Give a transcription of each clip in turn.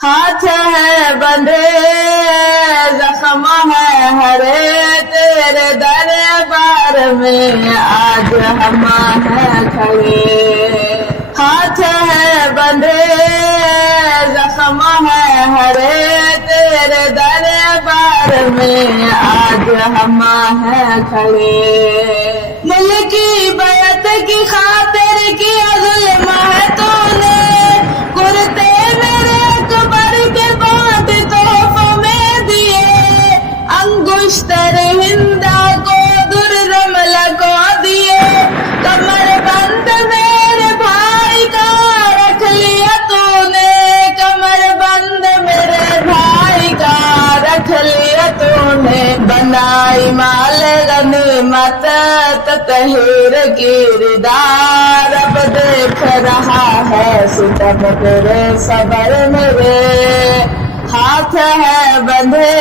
ہاتھ ہے بندھے زخم ہے ہرے تیرے دربار میں آج ہم ہیں کھڑے. ہاتھ ہے بندھے زخم ہے ہرے تیرے دربار میں آج ہم ہیں کھڑے. ملک کی بیعت کی خاطر کیا ظلم ہے تو نے کرتے میرے اکبر کے بعد تحفوں میں دیے. انگشتر ہندا کو دررم لگا دیے. کمر بند میرے بھائی کا رکھ لیا تو نے. کمر بند میرے بھائی کا رکھ لیا تو نے. بنائی مال غنیمت تطہیر کی ردا. رب دیکھ رہا ہے ستم تیرے صبر میرے. ہاتھ ہے بندھے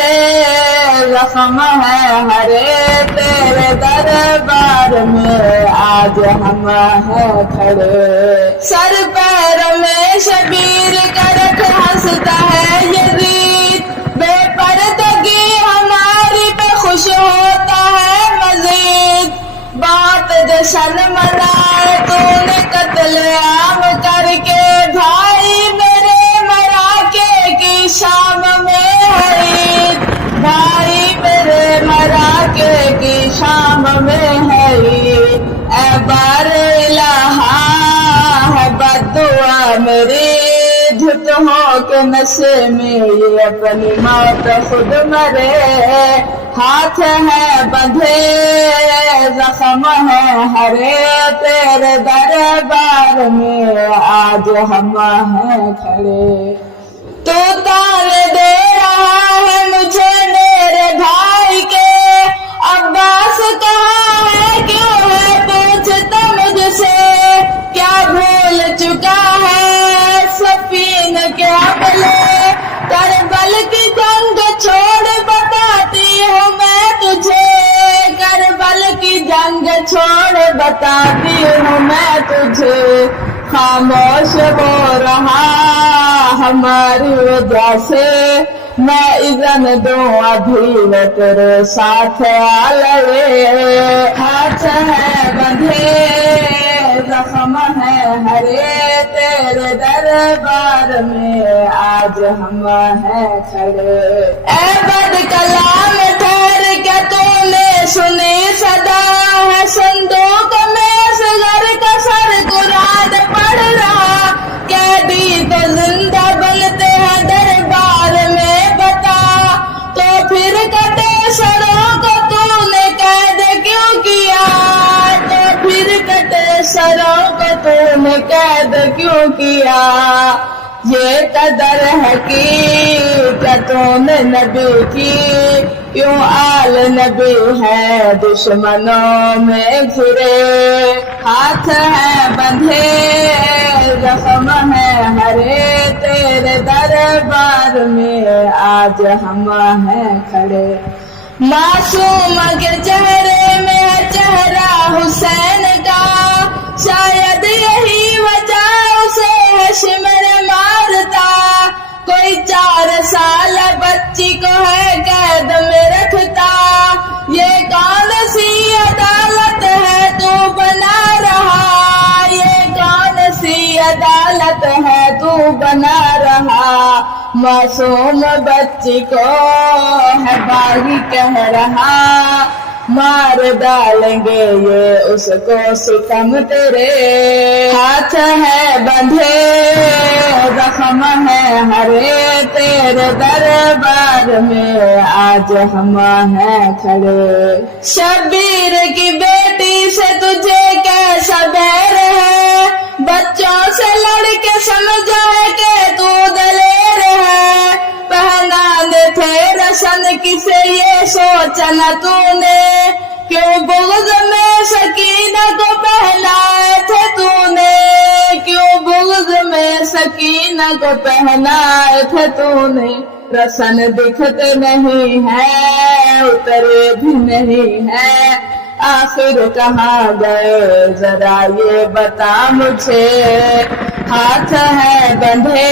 زخم ہے ہرے تیرے دربار میں آج ہم ہیں کھڑے. سر پیر میں شبیر کا رکھ ہنستا ہے یزید. بے پردگی ہماری پہ خوش ہوتا ہے مزید. بات جشن منائے تو نے قتل عام کر کے. بھائی میرے مراکے کی شام میں ہے عید. بھائی میرے مراکے کی شام میں ہے عید. اے بار الہا ہے بددعا میری. جھٹ ہو کے نشے میں یہ اپنی موت خود مرے. ہاتھ ہے بندھے زخم ہے ہرے تیرے دربار میں آج ہم ہیں کھڑے. تو تانے دے رہا ہے مجھے میرے بھائی کے. عباس کہاں ہے کیوں ہے پوچھتا مجھ سے. کیا بھول چکا ہے سفین کے حملے. کربل کی جنگ چھوڑ بتاتی ہوں میں تجھے. کربل کی جنگ چھوڑ بتاتی ہوں میں تجھے. خاموش ہو رہا ہماری وجہ سے. میں اذن دوں ابھی وہ تیرے ساتھ آلے. ہاتھ ہے بندھے زخم ہے ہرے تیرے دربار میں آج ہم ہیں کھڑے. اے بد کلام ٹھہر کے تو نے سنی صدا ہے. صندوق میں صغر کا سر قرآن پڑھ رہا. قیدی تو زندہ بنتے ہیں دربار میں بتا. تو پھر کٹے سروں کو تو نے قید کیوں کیا. تو پھر کٹے سروں کو تو نے قید کیوں کیا. یہ قدر ہے کہ تو نے نبی کی. یوں آل نبی ہے دشمنوں میں گھرے. ہاتھ ہے بندھے زخم ہے ہرے تیرے دربار میں آج ہم ہیں کھڑے. معصوم کے چہرے میں ہے چہرہ حسین کا. شاید یہی وجہ اسے حشمر مارتا. کوئی 4 سال بچی کو ہے قید میں رکھتا. یہ کون سی عدالت ہے تو بنا رہا. یہ کون سی عدالت ہے تو بنا رہا. معصوم بچی کو ہے باغی کہہ رہا. مار ڈالیں گے یہ اس کو ستم تیرے. ہاتھ ہے بندھے زخم ہے ہرے تیرے دربار میں آج ہم ہیں کھڑے. شبیر کی بیٹی سے تجھے کیسا بیر ہے. بچوں سے لڑ کے سمجھا ہے کہ تو دلیر ہے. پہنانے تھے رسن کسے یہ سوچنا تو نے. کیوں بغض میں سکینہ کو پہنائے تھے تو نے. کیوں بغض میں سکینہ کو پہنائے تھے تو نے. رسن دکھتے نہیں ہیں اترے بھی نہیں ہیں. آخر کہاں گئے ذرا یہ بتا مجھے. ہاتھ ہے بندھے